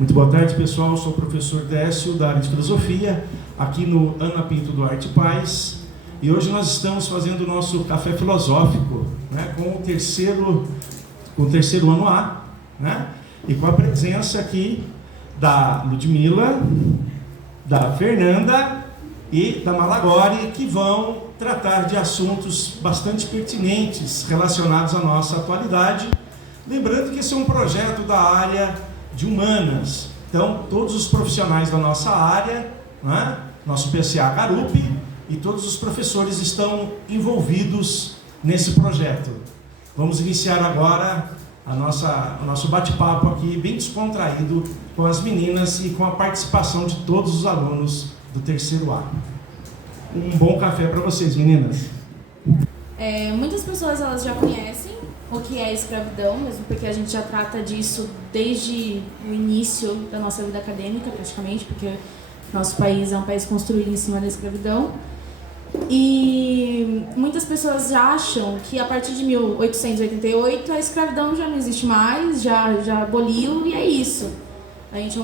Muito boa tarde, pessoal. Eu sou o professor Décio, da área de filosofia, aqui no Ana Pinto Duarte Paz. E hoje nós estamos fazendo o nosso café filosófico, né, com o terceiro ano A, né, e com a presença aqui da Ludmila, da Fernanda e da Malagori, que vão tratar de assuntos bastante pertinentes relacionados à nossa atualidade. Lembrando que esse é um projeto da área de humanas, então todos os profissionais da nossa área, né, nosso PCA Garupi, e todos os professores estão envolvidos nesse projeto. Vamos iniciar agora o nosso bate-papo aqui, bem descontraído, com as meninas e com a participação de todos os alunos do terceiro A. Um bom café para vocês, meninas. Muitas pessoas elas já conhecem o que é escravidão, mesmo porque a gente já trata disso desde o início da nossa vida acadêmica, praticamente, porque nosso país é um país construído em cima da escravidão. E muitas pessoas já acham que a partir de 1888 a escravidão já não existe mais, já aboliu, e é isso. A gente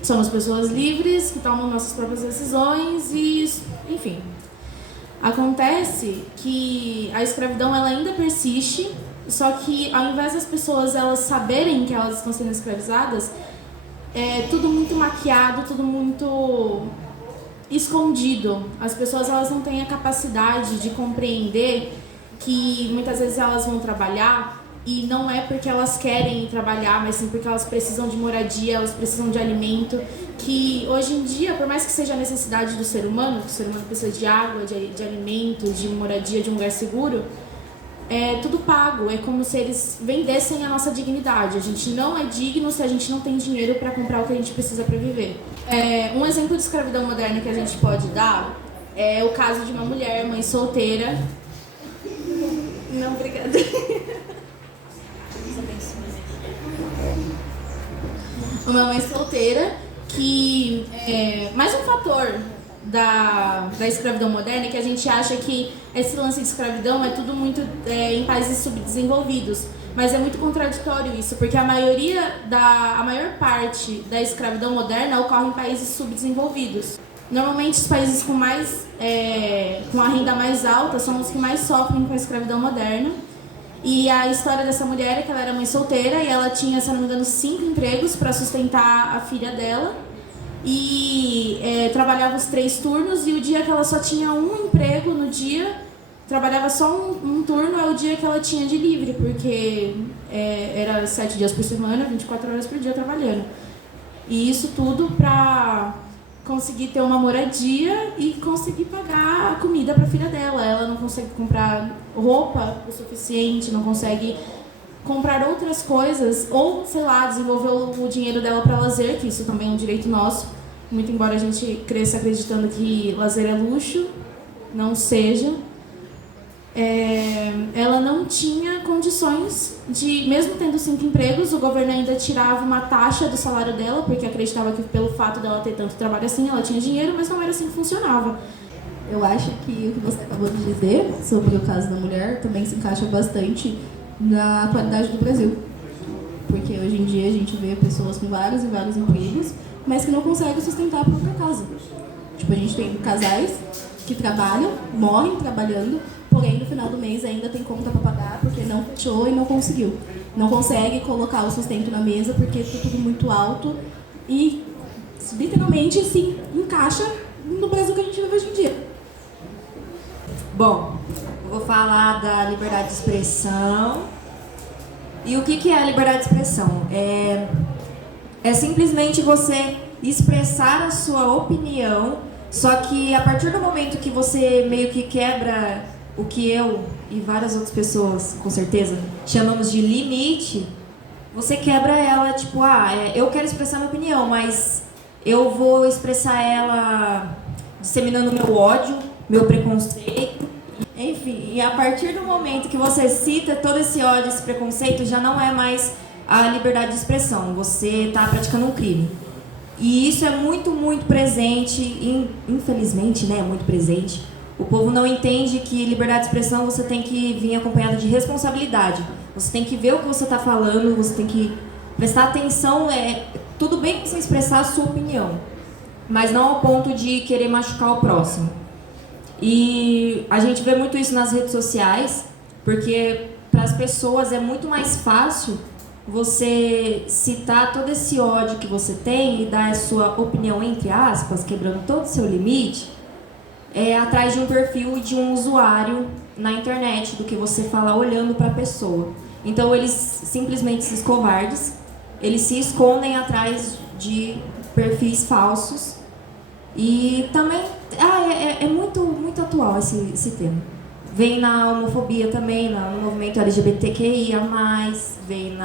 somos pessoas livres que tomam nossas próprias decisões e, enfim. Acontece que a escravidão ela ainda persiste, só que ao invés das pessoas elas saberem que elas estão sendo escravizadas, é tudo muito maquiado, tudo muito escondido. As pessoas elas não têm a capacidade de compreender que muitas vezes elas vão trabalhar e não é porque elas querem trabalhar, mas sim porque elas precisam de moradia, elas precisam de alimento, que hoje em dia, por mais que seja a necessidade do ser humano, que o ser humano precisa de água, de alimento, de moradia, de um lugar seguro, é tudo pago, é como se eles vendessem a nossa dignidade. A gente não é digno se a gente não tem dinheiro para comprar o que a gente precisa para viver. Um exemplo de escravidão moderna que a gente pode dar é o caso de uma mulher, mãe solteira. Não, obrigada. Uma mãe solteira que mais um fator da escravidão moderna é que a gente acha que esse lance de escravidão é tudo muito em países subdesenvolvidos, mas é muito contraditório isso, porque a maior parte da escravidão moderna ocorre em países subdesenvolvidos. Normalmente os países com a renda mais alta são os que mais sofrem com a escravidão moderna. E a história dessa mulher é que ela era mãe solteira e ela tinha, se não me engano, 5 empregos para sustentar a filha dela. E trabalhava os 3 turnos, e o dia que ela só tinha um emprego no dia, trabalhava só um turno, é o dia que ela tinha de livre, porque era 7 dias por semana, 24 horas por dia trabalhando. E isso tudo para conseguir ter uma moradia e conseguir pagar a comida para a filha dela. Ela não consegue comprar roupa o suficiente, não consegue comprar outras coisas, ou, sei lá, desenvolver o dinheiro dela para lazer, que isso também é um direito nosso, muito embora a gente cresça acreditando que lazer é luxo, não seja. Ela não tinha condições de, mesmo tendo 5 empregos, o governo ainda tirava uma taxa do salário dela, porque acreditava que pelo fato dela ter tanto trabalho assim, ela tinha dinheiro, mas não era assim que funcionava. Eu acho que o que você acabou de dizer sobre o caso da mulher também se encaixa bastante na atualidade do Brasil. Porque hoje em dia a gente vê pessoas com vários e vários empregos, mas que não conseguem sustentar a própria casa. Tipo, a gente tem casais que trabalham, morrem trabalhando, porém no final do mês ainda tem conta para pagar porque não fechou e não conseguiu. Não consegue colocar o sustento na mesa porque é tudo muito alto e literalmente se encaixa no Brasil que a gente vive hoje em dia. Bom, eu vou falar da liberdade de expressão. E o que é a liberdade de expressão? É simplesmente você expressar a sua opinião, só que a partir do momento que você meio que quebra o que eu e várias outras pessoas, com certeza, chamamos de limite, você quebra ela, tipo, eu quero expressar minha opinião, mas eu vou expressar ela disseminando meu ódio, meu preconceito, enfim. E a partir do momento que você cita todo esse ódio, esse preconceito, já não é mais a liberdade de expressão, você está praticando um crime. E isso é muito, muito presente, infelizmente, né, muito presente. O povo não entende que liberdade de expressão você tem que vir acompanhado de responsabilidade. Você tem que ver o que você está falando, você tem que prestar atenção tudo bem você expressar a sua opinião, mas não ao ponto de querer machucar o próximo. E a gente vê muito isso nas redes sociais, porque para as pessoas é muito mais fácil você citar todo esse ódio que você tem e dar a sua opinião, entre aspas, quebrando todo o seu limite, atrás de um perfil e de um usuário na internet, do que você falar olhando para a pessoa. Então eles simplesmente se covardes, eles se escondem atrás de perfis falsos. E também é muito, muito atual esse tema. Vem na homofobia também, no movimento LGBTQIA+, vem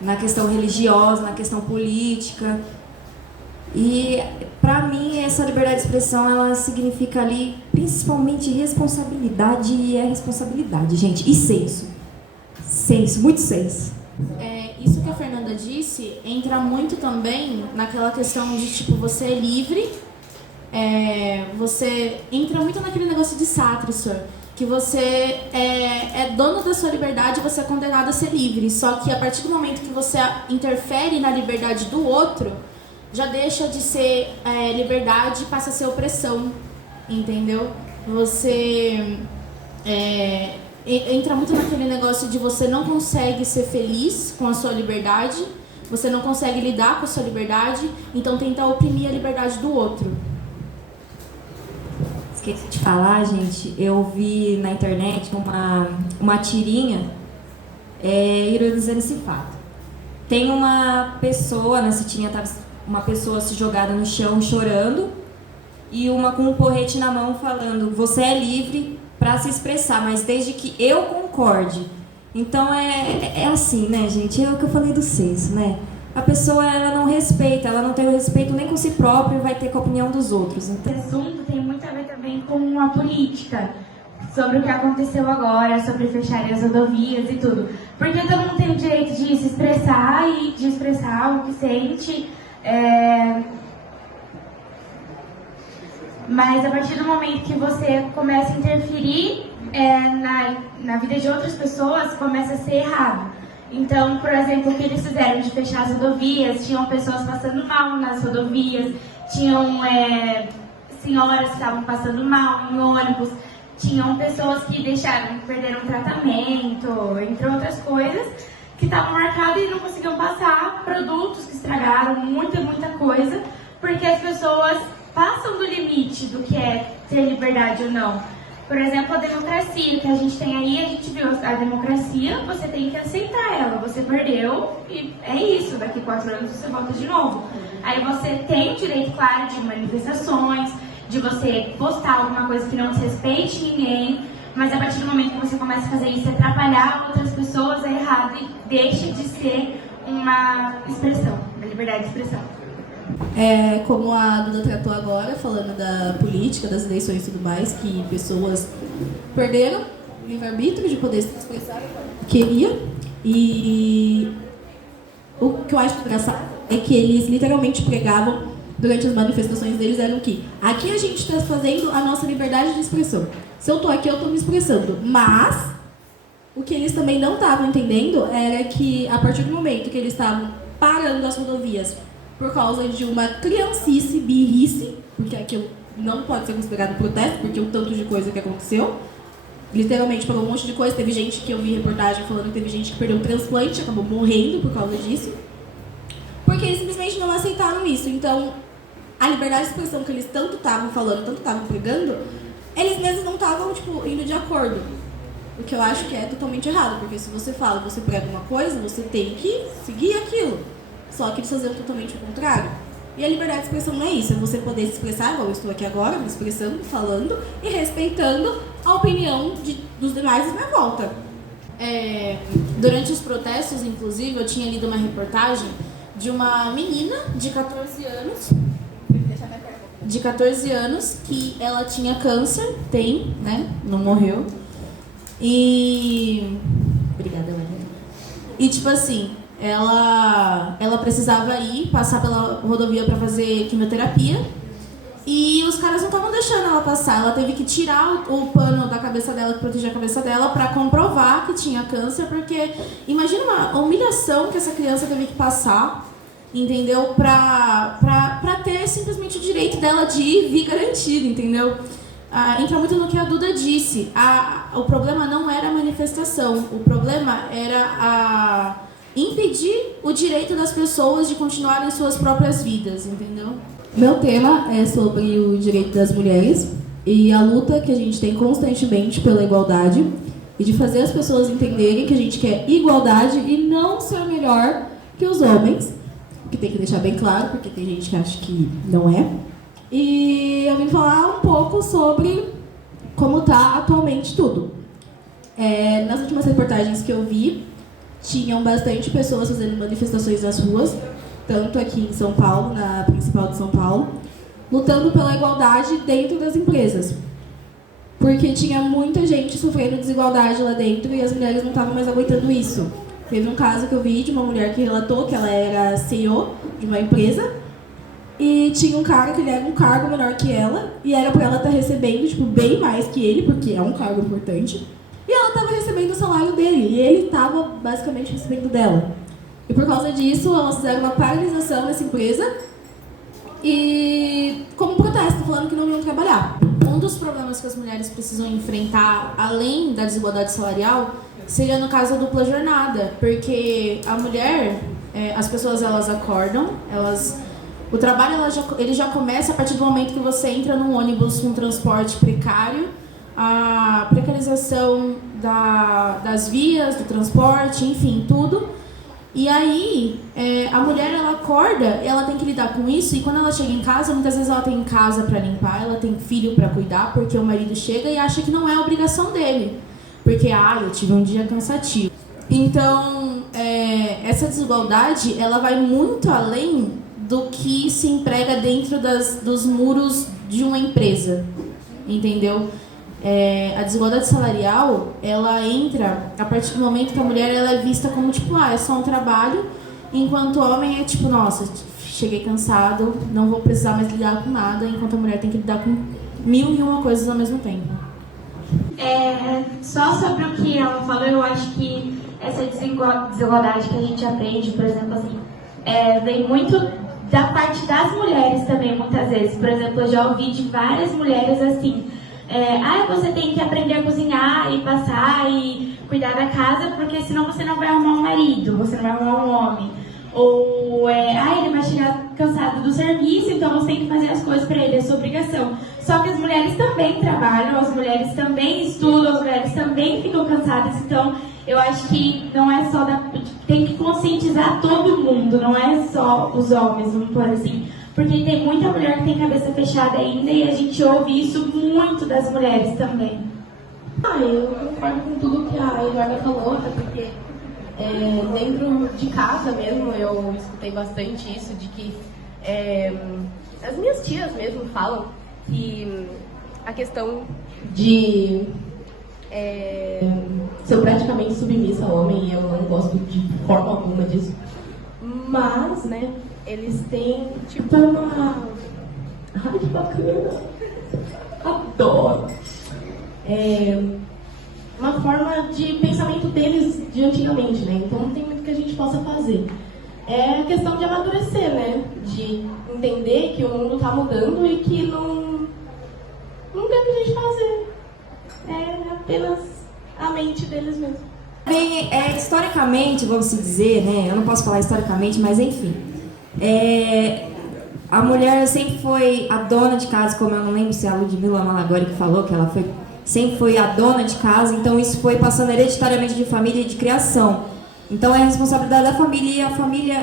na questão religiosa, na questão política. E, pra mim, essa liberdade de expressão, ela significa ali, principalmente, responsabilidade, e responsabilidade, gente. E senso. Senso, muito senso. Isso que a Fernanda disse entra muito também naquela questão de, tipo, você é livre, você entra muito naquele negócio de Sartre, que você é dono da sua liberdade e você é condenado a ser livre. Só que a partir do momento que você interfere na liberdade do outro, já deixa de ser liberdade e passa a ser opressão, entendeu? Você entra muito naquele negócio de você não consegue ser feliz com a sua liberdade, você não consegue lidar com a sua liberdade, então tenta oprimir a liberdade do outro. Esqueci de falar, gente, eu vi na internet uma tirinha ironizando esse fato. Tem uma pessoa, nessa tirinha estava uma pessoa se jogada no chão chorando e uma com um porrete na mão falando: você é livre para se expressar, mas desde que eu concorde. Então é assim, né, gente? É o que eu falei do senso, né? A pessoa, ela não respeita, ela não tem o respeito nem com si própria e vai ter com a opinião dos outros. Então, esse assunto tem muito a ver também com a política, sobre o que aconteceu agora, sobre fecharem as rodovias e tudo. Porque todo mundo tem o direito de se expressar e de expressar o que sente. Mas a partir do momento que você começa a interferir na vida de outras pessoas, começa a ser errado. Então, por exemplo, o que eles fizeram de fechar as rodovias, tinham pessoas passando mal nas rodovias, tinham senhoras que estavam passando mal em ônibus, tinham pessoas que perderam tratamento, entre outras coisas, que estavam marcadas e não conseguiam passar, produtos que estragaram, muita coisa, porque as pessoas passam do limite do que é ter liberdade ou não. Por exemplo, a democracia que a gente tem aí, a gente viu a democracia, você tem que aceitar ela, você perdeu e é isso, daqui 4 anos você volta de novo. Aí você tem o direito, claro, de manifestações, de você postar alguma coisa que não desrespeite ninguém, mas a partir do momento que você começa a fazer isso, atrapalhar outras pessoas, é errado e deixa de ser uma expressão, uma liberdade de expressão. Como a Duda tratou agora, falando da política, das eleições e tudo mais, que pessoas perderam o livre-arbítrio de poder se expressar o que queria. E o que eu acho engraçado é que eles literalmente pregavam, durante as manifestações deles, eram que aqui a gente está fazendo a nossa liberdade de expressão. Se eu estou aqui, eu estou me expressando. Mas o que eles também não estavam entendendo era que, a partir do momento que eles estavam parando as rodovias por causa de uma criancice, birrice, porque aquilo não pode ser considerado protesto, porque o tanto de coisa que aconteceu, literalmente falou um monte de coisa. Teve gente que eu vi reportagem falando que teve gente que perdeu o transplante, acabou morrendo por causa disso, porque eles simplesmente não aceitaram isso. Então, a liberdade de expressão que eles tanto estavam falando, tanto estavam pregando, eles mesmos não estavam, indo de acordo. O que eu acho que é totalmente errado, porque se você fala, você prega uma coisa, você tem que seguir aquilo. Só que eles faziam totalmente o contrário. E a liberdade de expressão não é isso, é você poder se expressar, igual eu estou aqui agora, me expressando, falando e respeitando a opinião dos demais à minha volta. Durante os protestos, inclusive, eu tinha lido uma reportagem de uma menina de 14 anos, que ela tinha câncer, né? Não morreu. Obrigada, Maria. E tipo assim, ela precisava passar pela rodovia para fazer quimioterapia e os caras não estavam deixando ela passar. Ela teve que tirar o pano da cabeça dela, que protegia a cabeça dela, para comprovar que tinha câncer, porque imagina uma humilhação que essa criança teve que passar entendeu? Pra ter simplesmente o direito dela de ir vir garantido, entendeu? Entra muito no que a Duda disse. O problema não era a manifestação, o problema era impedir o direito das pessoas de continuarem suas próprias vidas, entendeu? Meu tema é sobre o direito das mulheres e a luta que a gente tem constantemente pela igualdade e de fazer as pessoas entenderem que a gente quer igualdade e não ser melhor que os homens, que tem que deixar bem claro, porque tem gente que acha que não é. E eu vim falar um pouco sobre como está atualmente tudo. Nas últimas reportagens que eu vi, tinham bastante pessoas fazendo manifestações nas ruas, tanto aqui em São Paulo, na principal de São Paulo, lutando pela igualdade dentro das empresas. Porque tinha muita gente sofrendo desigualdade lá dentro e as mulheres não estavam mais aguentando isso. Teve um caso que eu vi de uma mulher que relatou que ela era CEO de uma empresa e tinha um cara que ele era um cargo menor que ela e era para ela estar recebendo tipo, bem mais que ele, porque é um cargo importante. E ela estava recebendo o salário dele e ele estava basicamente recebendo dela. E por causa disso, elas fizeram uma paralisação nessa empresa e como protesto, falando que não iam trabalhar. Um dos problemas que as mulheres precisam enfrentar, além da desigualdade salarial, seria no caso a dupla jornada, porque a mulher, as pessoas elas acordam, o trabalho ele já começa a partir do momento que você entra num ônibus com transporte precário, a precarização das vias, do transporte, enfim, tudo. E aí, a mulher, ela acorda, ela tem que lidar com isso, e quando ela chega em casa, muitas vezes ela tem casa para limpar, ela tem filho para cuidar, porque o marido chega e acha que não é obrigação dele. Porque, eu tive um dia cansativo. Então, essa desigualdade, ela vai muito além do que se emprega dentro dos muros de uma empresa, entendeu? A desigualdade salarial, ela entra a partir do momento que a mulher ela é vista como, tipo, é só um trabalho, enquanto o homem é tipo, nossa, cheguei cansado, não vou precisar mais lidar com nada, enquanto a mulher tem que lidar com 1001 coisas ao mesmo tempo. Só sobre o que ela falou, eu acho que essa desigualdade que a gente aprende, por exemplo, assim, vem muito da parte das mulheres também, muitas vezes. Por exemplo, eu já ouvi de várias mulheres assim, você tem que aprender a cozinhar e passar e cuidar da casa, porque senão você não vai arrumar um marido, você não vai arrumar um homem. Ou, ele vai chegar cansado do serviço, então você tem que fazer as coisas para ele, é sua obrigação. Só que as mulheres também trabalham, as mulheres também estudam, as mulheres também ficam cansadas, então eu acho que não é só tem que conscientizar todo mundo, não é só os homens, vamos por assim. Porque tem muita mulher que tem cabeça fechada ainda e a gente ouve isso muito das mulheres também. Eu concordo com tudo que a Eduarda falou, até porque dentro de casa mesmo eu escutei bastante isso, de que as minhas tias mesmo falam que a questão de ser praticamente submissa ao homem, e eu não gosto de forma alguma disso, mas, né, eles têm, tipo, ai, que bacana! Adoro! Uma forma de pensamento deles de antigamente, né? Então não tem muito que a gente possa fazer. É a questão de amadurecer, né? De entender que o mundo tá mudando e que não tem o que a gente fazer. É apenas a mente deles mesmo. Bem, historicamente, vamos dizer, né? Eu não posso falar historicamente, mas enfim. A mulher sempre foi a dona de casa, como eu não lembro se é a Ludmila Malagori que falou, que ela sempre foi a dona de casa, então isso foi passando hereditariamente de família e de criação. Então é a responsabilidade da família, e a família,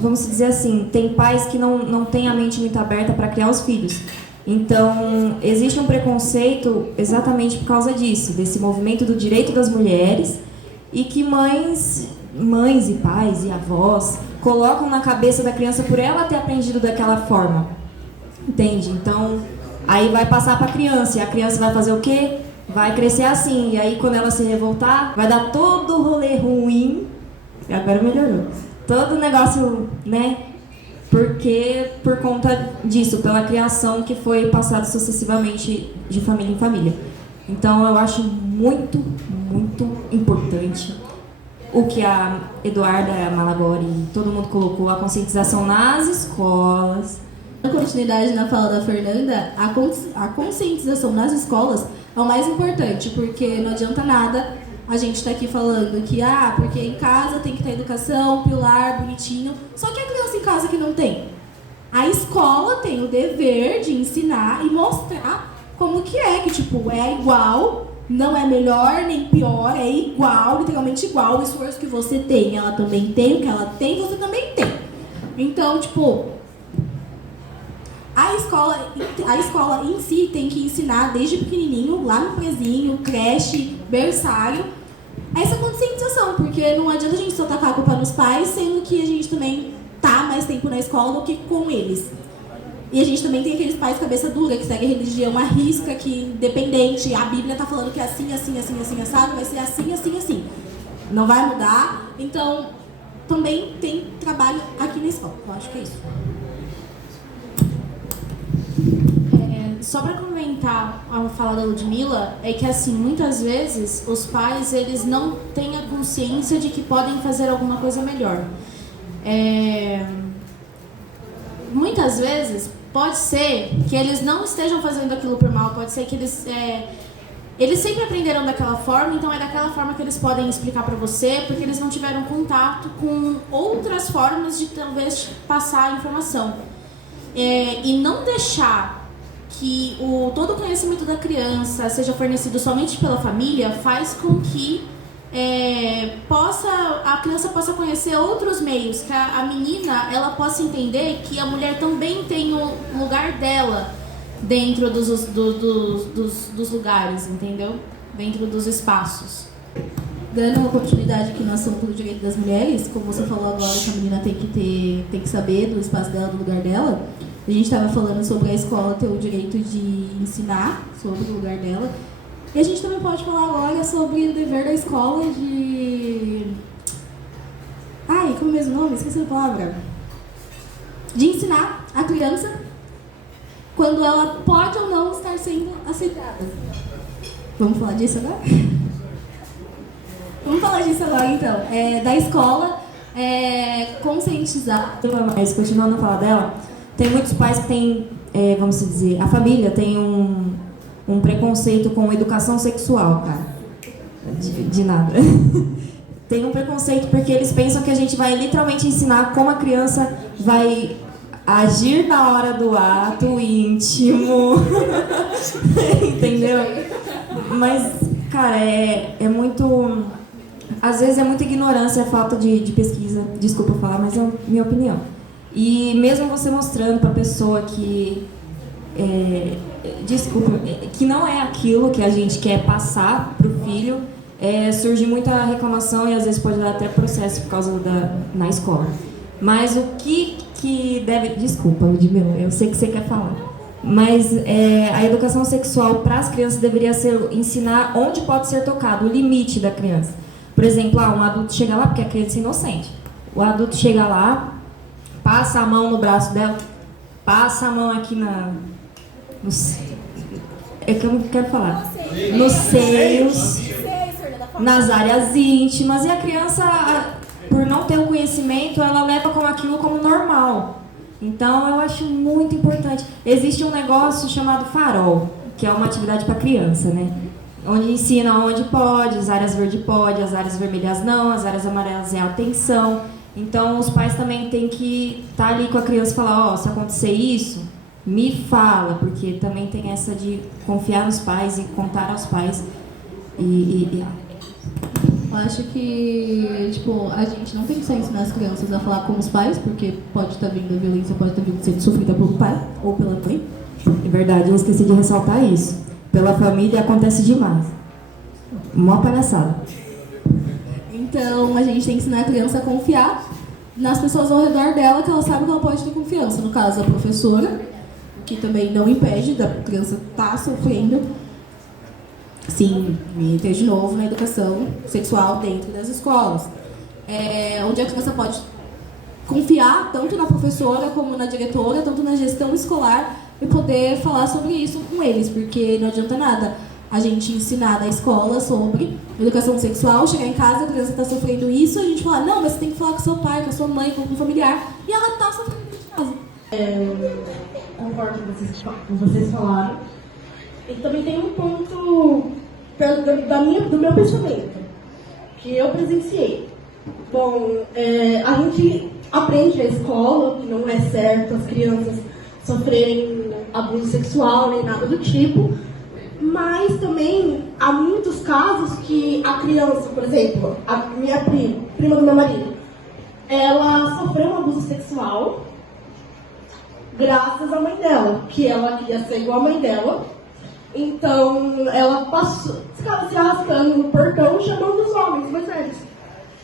vamos dizer assim, tem pais que não têm a mente muito aberta para criar os filhos. Então existe um preconceito exatamente por causa disso, desse movimento do direito das mulheres, e que mães e pais e avós colocam na cabeça da criança por ela ter aprendido daquela forma, entende? Então, aí vai passar para a criança, e a criança vai fazer o quê? Vai crescer assim, e aí quando ela se revoltar, vai dar todo o rolê ruim, e agora melhorou, todo o negócio, né? Porque por conta disso, pela criação que foi passada sucessivamente de família em família. Então eu acho muito, muito importante o que a Eduarda Malagori e todo mundo colocou, a conscientização nas escolas. Na continuidade na fala da Fernanda, a conscientização nas escolas é o mais importante, porque não adianta nada a gente estar aqui falando que, porque em casa tem que ter educação, pilar, bonitinho, só que a criança em casa que não tem. A escola tem o dever de ensinar e mostrar como que é, que tipo, é igual, não é melhor nem pior, é igual, literalmente igual, o esforço que você tem, ela também tem, o que ela tem, você também tem. Então, tipo, a escola em si tem que ensinar desde pequenininho, lá no prezinho, creche, berçário, essa conscientização, porque não adianta a gente só tacar a culpa nos pais, sendo que a gente também tá mais tempo na escola do que com eles. E a gente também tem aqueles pais cabeça dura, que seguem a religião à risca, que independente, a Bíblia tá falando que é assim, assim, assim, assim, assado, vai ser assim, assim, assim. Não vai mudar, então também tem trabalho aqui na escola, eu acho que é isso. Só para comentar a fala da Ludmilla, é que assim, muitas vezes os pais eles não têm a consciência de que podem fazer alguma coisa melhor. Muitas vezes pode ser que eles não estejam fazendo aquilo por mal, pode ser que eles sempre aprenderam daquela forma, então é daquela forma que eles podem explicar para você, porque eles não tiveram contato com outras formas de talvez passar a informação. E não deixar que todo o conhecimento da criança seja fornecido somente pela família faz com que a criança possa conhecer outros meios, que a menina ela possa entender que a mulher também tem um lugar dela dentro dos lugares, entendeu? Dentro dos espaços. Dando uma continuidade aqui no assunto do direito das mulheres, como você falou agora que a menina tem que saber do espaço dela, do lugar dela, a gente estava falando sobre a escola ter o direito de ensinar sobre o lugar dela. E a gente também pode falar agora sobre o dever da escola de... como é o mesmo nome? Esqueci a palavra. De ensinar a criança quando ela pode ou não estar sendo aceitada. Vamos falar disso agora? Vamos falar disso agora, então. Da escola conscientizar. Mas, continuando a falar dela, tem muitos pais que têm, vamos dizer, a família tem um preconceito com educação sexual, cara. De nada. Tem um preconceito porque eles pensam que a gente vai literalmente ensinar como a criança vai agir na hora do ato íntimo. Entendeu? Mas, cara, é muito... Às vezes é muita ignorância, falta de pesquisa. Desculpa falar, mas é minha opinião. E mesmo você mostrando para a pessoa que... que não é aquilo que a gente quer passar para o filho, surge muita reclamação e às vezes pode dar até processo por causa na escola. Mas o que deve... Desculpa, Ludmilla, eu sei que você quer falar. Mas a educação sexual para as crianças deveria ser ensinar onde pode ser tocado, o limite da criança. Por exemplo, um adulto chega lá, porque a criança é inocente. O adulto chega lá, passa a mão no braço dela, passa a mão aqui é que eu não quero falar. Nos seios, nas áreas íntimas. E a criança, por não ter o conhecimento, ela leva aquilo como normal. Então, eu acho muito importante. Existe um negócio chamado farol, que é uma atividade para criança, né? Onde ensina onde pode, as áreas verdes pode, as áreas vermelhas não, as áreas amarelas é atenção. Então, os pais também têm que estar ali com a criança e falar, se acontecer isso, me fala, porque também tem essa de confiar nos pais e contar aos pais. Eu acho que, a gente não tem que só ensinar as crianças a falar com os pais, porque pode estar vindo a violência, pode estar vindo sendo sofrida pelo pai ou pela mãe. É verdade, eu esqueci de ressaltar isso. Pela família acontece demais. Mó palhaçada. Então, a gente tem que ensinar a criança a confiar nas pessoas ao redor dela, que ela sabe que ela pode ter confiança. No caso, a professora, que também não impede da criança estar sofrendo. Sim, entra de novo na educação sexual dentro das escolas. Onde a criança pode confiar tanto na professora como na diretora, tanto na gestão escolar, e poder falar sobre isso com eles, porque não adianta nada. a gente ensinar na escola sobre educação sexual, chegar em casa, a criança está sofrendo isso, a gente falar, não, mas você tem que falar com seu pai, com a sua mãe, com o familiar, e ela está sofrendo dentro de casa. Concordo com vocês falaram. E também tem um ponto do meu pensamento, que eu presenciei. Bom, a gente aprende na escola que não é certo as crianças sofrerem abuso sexual nem nada do tipo, mas também há muitos casos que a criança, por exemplo, a minha prima do meu marido, ela sofreu um abuso sexual graças à mãe dela, que ela queria ser igual a mãe dela. Então, ela ficava se arrastando no portão, chamando os homens mais velhos.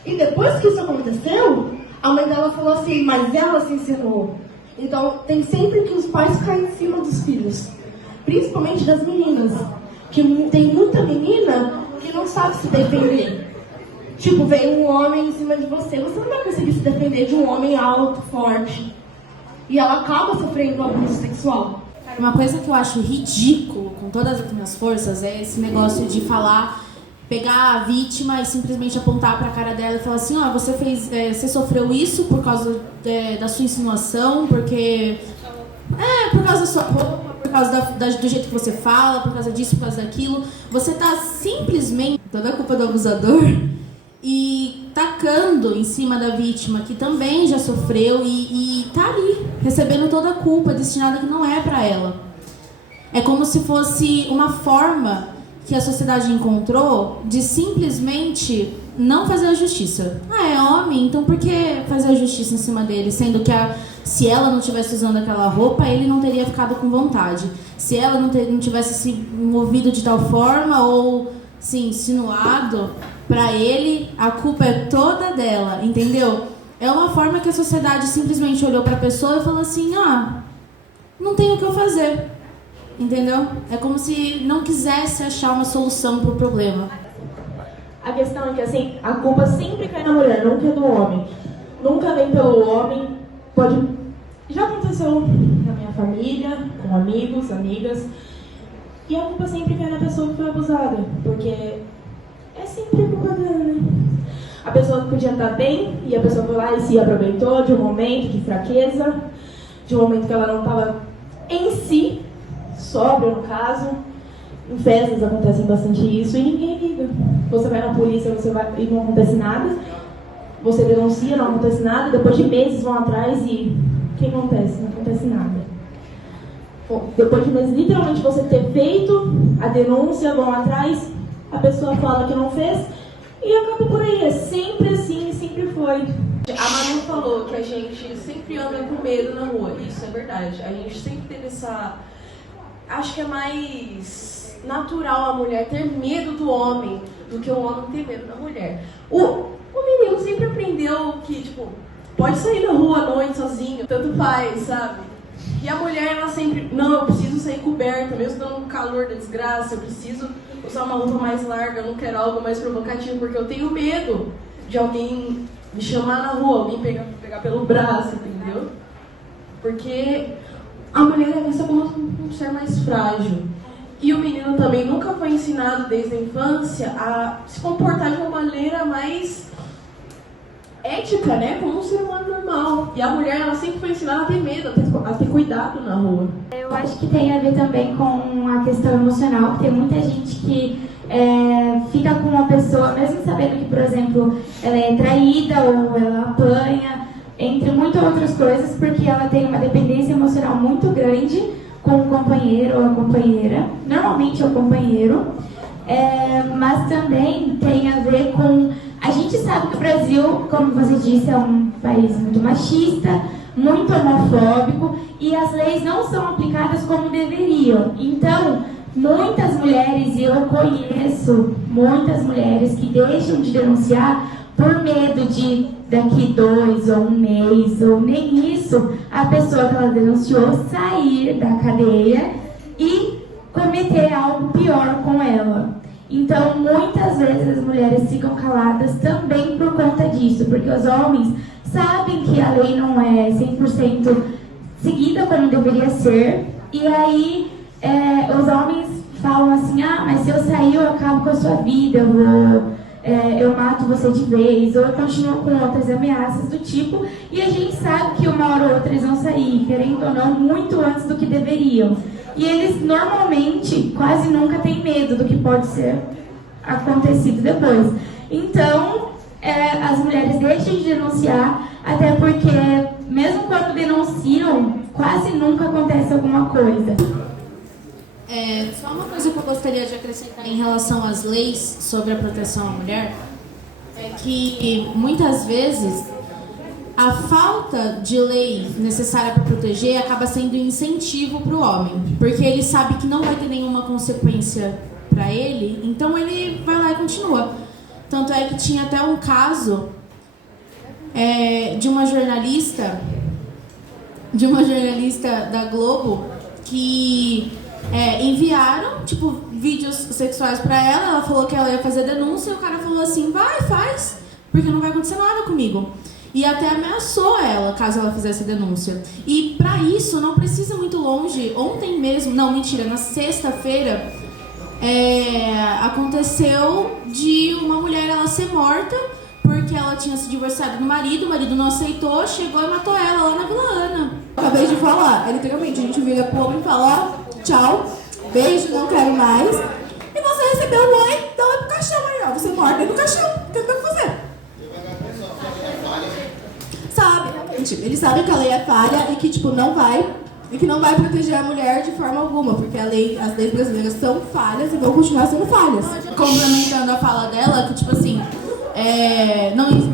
E depois que isso aconteceu, a mãe dela falou assim, mas ela se ensinou. Então, tem sempre que os pais caem em cima dos filhos, principalmente das meninas, que tem muita menina que não sabe se defender. Tipo, vem um homem em cima de você, você não vai conseguir se defender de um homem alto, forte. E ela acaba sofrendo abuso sexual. Uma coisa que eu acho ridículo, com todas as minhas forças, é esse negócio de falar, pegar a vítima e simplesmente apontar pra cara dela e falar assim, ó, você sofreu isso por causa da sua insinuação, porque... por causa da sua roupa, por causa do jeito que você fala, por causa disso, por causa daquilo. Você tá simplesmente toda a culpa do abusador e tacando em cima da vítima, que também já sofreu e tá ali, recebendo toda a culpa, destinada que não é pra ela. É como se fosse uma forma que a sociedade encontrou de simplesmente não fazer a justiça. É homem, então por que fazer a justiça em cima dele? Sendo que se ela não tivesse usando aquela roupa, ele não teria ficado com vontade. Se ela não tivesse se movido de tal forma ou se insinuado pra ele, a culpa é toda dela, entendeu? É uma forma que a sociedade simplesmente olhou pra pessoa e falou assim, não tem o que eu fazer, entendeu? É como se não quisesse achar uma solução pro problema. A questão é que, assim, a culpa sempre cai na mulher, nunca é do homem. Nunca vem pelo homem. Já aconteceu na minha família, com amigos, amigas. E a culpa sempre cai na pessoa que foi abusada. Porque é sempre culpa dela, né? A pessoa podia estar bem e a pessoa foi lá e se aproveitou de um momento de fraqueza, de um momento que ela não estava em si, sóbria no caso. Em festas acontece bastante isso e ninguém liga. Você vai na polícia e não acontece nada. Você denuncia, não acontece nada. Depois de meses vão atrás e o que acontece? Não acontece nada. Bom, depois de meses, literalmente, você ter feito a denúncia, vão atrás, a pessoa fala que não fez e acaba por aí. É sempre assim, sempre foi. A Manu falou que a gente sempre anda com medo na rua. Isso é verdade. A gente sempre teve essa... Acho que é mais natural a mulher ter medo do homem do que o homem ter medo da mulher. O menino sempre aprendeu que, tipo, pode sair na rua à noite sozinho, tanto faz, sabe? E a mulher, ela sempre, não, eu preciso sair coberta, mesmo dando um calor da desgraça, eu preciso usar uma roupa mais larga, eu não quero algo mais provocativo, porque eu tenho medo de alguém me chamar na rua, alguém pegar pelo braço, entendeu? Porque a mulher é vista como um ser mais frágil. E o menino também nunca foi ensinado desde a infância a se comportar de uma maneira mais ética, né? Como um ser humano normal. E a mulher, ela sempre foi ensinada a ter medo, a ter cuidado na rua. Eu acho que tem a ver também com a questão emocional. Tem muita gente que fica com uma pessoa, mesmo sabendo que, por exemplo, ela é traída ou ela apanha, entre muitas outras coisas, porque ela tem uma dependência emocional muito grande com o companheiro ou a companheira, normalmente é o companheiro, mas também tem a ver com... A gente sabe que o Brasil, como você disse, é um país muito machista, muito homofóbico, e as leis não são aplicadas como deveriam. Então, muitas mulheres, e eu conheço muitas mulheres que deixam de denunciar por medo de daqui 2 ou 1 mês, ou nem isso, a pessoa que ela denunciou sair da cadeia e cometer algo pior com ela. Então, muitas vezes as mulheres ficam caladas também por conta disso, porque os homens sabem que a lei não é 100% seguida como deveria ser, e aí os homens falam assim, mas se eu sair eu acabo com a sua vida, eu mato você de vez, ou eu continuo com outras ameaças do tipo, e a gente sabe que uma hora ou outra eles vão sair, querendo ou não, muito antes do que deveriam. E eles normalmente quase nunca têm medo do que pode ser acontecido depois. Então, as mulheres deixam de denunciar, até porque, mesmo quando denunciam, quase nunca acontece alguma coisa. Só uma coisa que eu gostaria de acrescentar em relação às leis sobre a proteção à mulher é que, muitas vezes, a falta de lei necessária para proteger acaba sendo incentivo para o homem, porque ele sabe que não vai ter nenhuma consequência para ele, então ele vai lá e continua. Tanto é que tinha até um caso de uma jornalista da Globo que enviaram vídeos sexuais para ela falou que ela ia fazer denúncia e o cara falou assim, vai, faz, porque não vai acontecer nada comigo. E até ameaçou ela, caso ela fizesse denúncia. E para isso, não precisa muito longe. Ontem mesmo, não, mentira, na sexta-feira, aconteceu de uma mulher ela ser morta porque ela tinha se divorciado do marido, o marido não aceitou, chegou e matou ela lá na Vila Ana. Acabei de falar, literalmente, a gente vira pro homem e fala, tchau, beijo, não quero mais. E você recebeu o oi, então é pro caixão aí, ó. Você morde dentro do caixão, o que tem que fazer? Sabe, eles sabem que a lei é falha e que não vai proteger a mulher de forma alguma, porque as leis brasileiras são falhas e vão continuar sendo falhas. Complementando a fala dela, que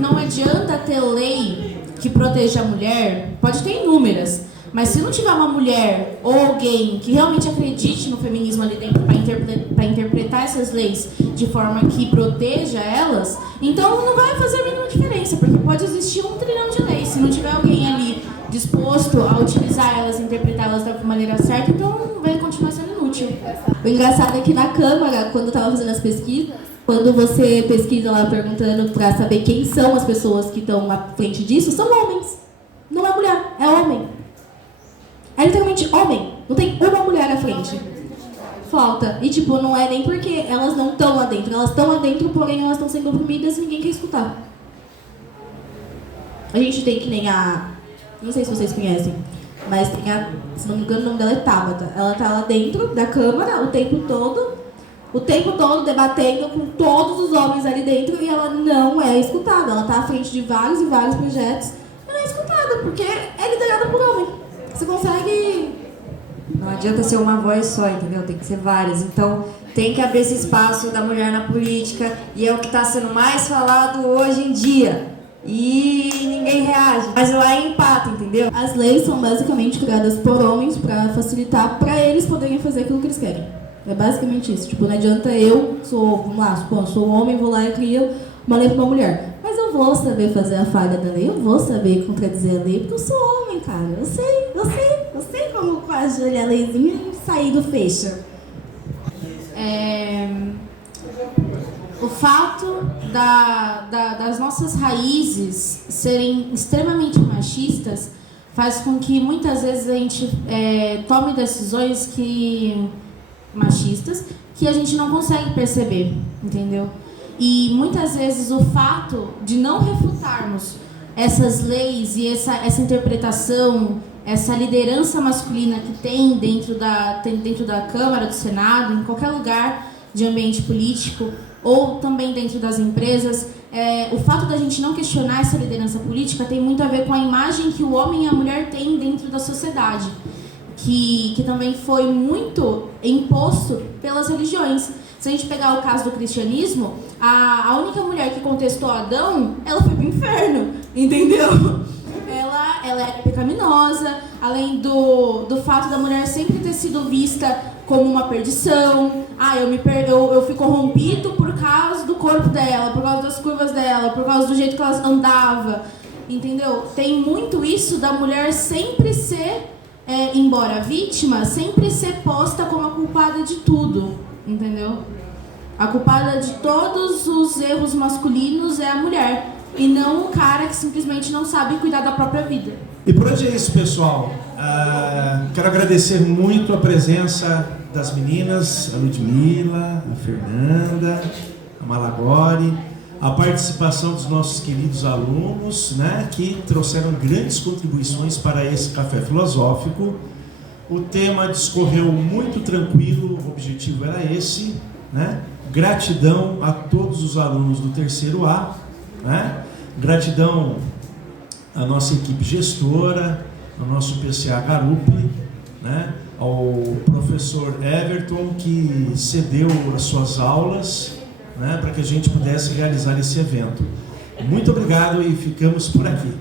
não adianta ter lei que proteja a mulher, pode ter inúmeras, mas se não tiver uma mulher ou alguém que realmente acredite no feminismo ali dentro para interpretar essas leis de forma que proteja elas, então não vai fazer a mínima diferença, porque pode existir 1 trilhão de leis. Se não tiver alguém ali disposto a utilizar elas, interpretar elas da maneira certa, então vai continuar sendo inútil. O engraçado é que na Câmara, quando eu estava fazendo as pesquisas, quando você pesquisa lá perguntando para saber quem são as pessoas que estão à frente disso, são homens. Não é mulher, é homem. É literalmente homem. Não tem uma mulher à frente. Falta. E não é nem porque elas não estão lá dentro. Elas estão lá dentro, porém elas estão sendo oprimidas e ninguém quer escutar. A gente tem que nem não sei se vocês conhecem, mas tem se não me engano o nome dela é Tabata. Ela tá lá dentro da Câmara o tempo todo debatendo com todos os homens ali dentro e ela não é escutada. Ela tá à frente de vários e vários projetos e não é escutada, porque é liderada por homem. Você consegue... Não adianta ser uma voz só, entendeu? Tem que ser várias. Então, tem que abrir esse espaço da mulher na política e é o que está sendo mais falado hoje em dia. E ninguém reage. Mas lá é empate, entendeu? As leis são basicamente criadas por homens para facilitar para eles poderem fazer aquilo que eles querem. É basicamente isso. Não adianta eu sou homem, vou lá e crio uma lei para uma mulher. Mas eu vou saber fazer a falha da lei, eu vou saber contradizer a lei, porque eu sou homem, cara. Eu sei como quase olhar a leizinha e sair do fecho. O fato das nossas raízes serem extremamente machistas faz com que muitas vezes a gente tome decisões machistas que a gente não consegue perceber, entendeu? E muitas vezes o fato de não refutarmos essas leis e essa interpretação, essa liderança masculina que tem dentro da Câmara, do Senado, em qualquer lugar de ambiente político, ou também dentro das empresas, o fato da gente não questionar essa liderança política tem muito a ver com a imagem que o homem e a mulher têm dentro da sociedade, que também foi muito imposto pelas religiões. Se a gente pegar o caso do cristianismo, a única mulher que contestou Adão, ela foi pro inferno, entendeu? Ela é pecaminosa, além do fato da mulher sempre ter sido vista como uma perdição. Eu fui corrompido por causa do corpo dela, por causa das curvas dela, por causa do jeito que ela andava, entendeu? Tem muito isso da mulher sempre ser, embora vítima, sempre ser posta como a culpada de tudo, entendeu? A culpada de todos os erros masculinos é a mulher, e não o cara que simplesmente não sabe cuidar da própria vida. E por hoje é isso, pessoal. Quero agradecer muito a presença das meninas, a Ludmila, a Fernanda, a Malagori, a participação dos nossos queridos alunos, né, que trouxeram grandes contribuições para esse café filosófico. O tema discorreu muito tranquilo, o objetivo era esse, né? Gratidão a todos os alunos do terceiro A, né? Gratidão à nossa equipe gestora, ao nosso PCA Garupi, né? Ao professor Everton, que cedeu as suas aulas, né, para que a gente pudesse realizar esse evento. Muito obrigado e ficamos por aqui.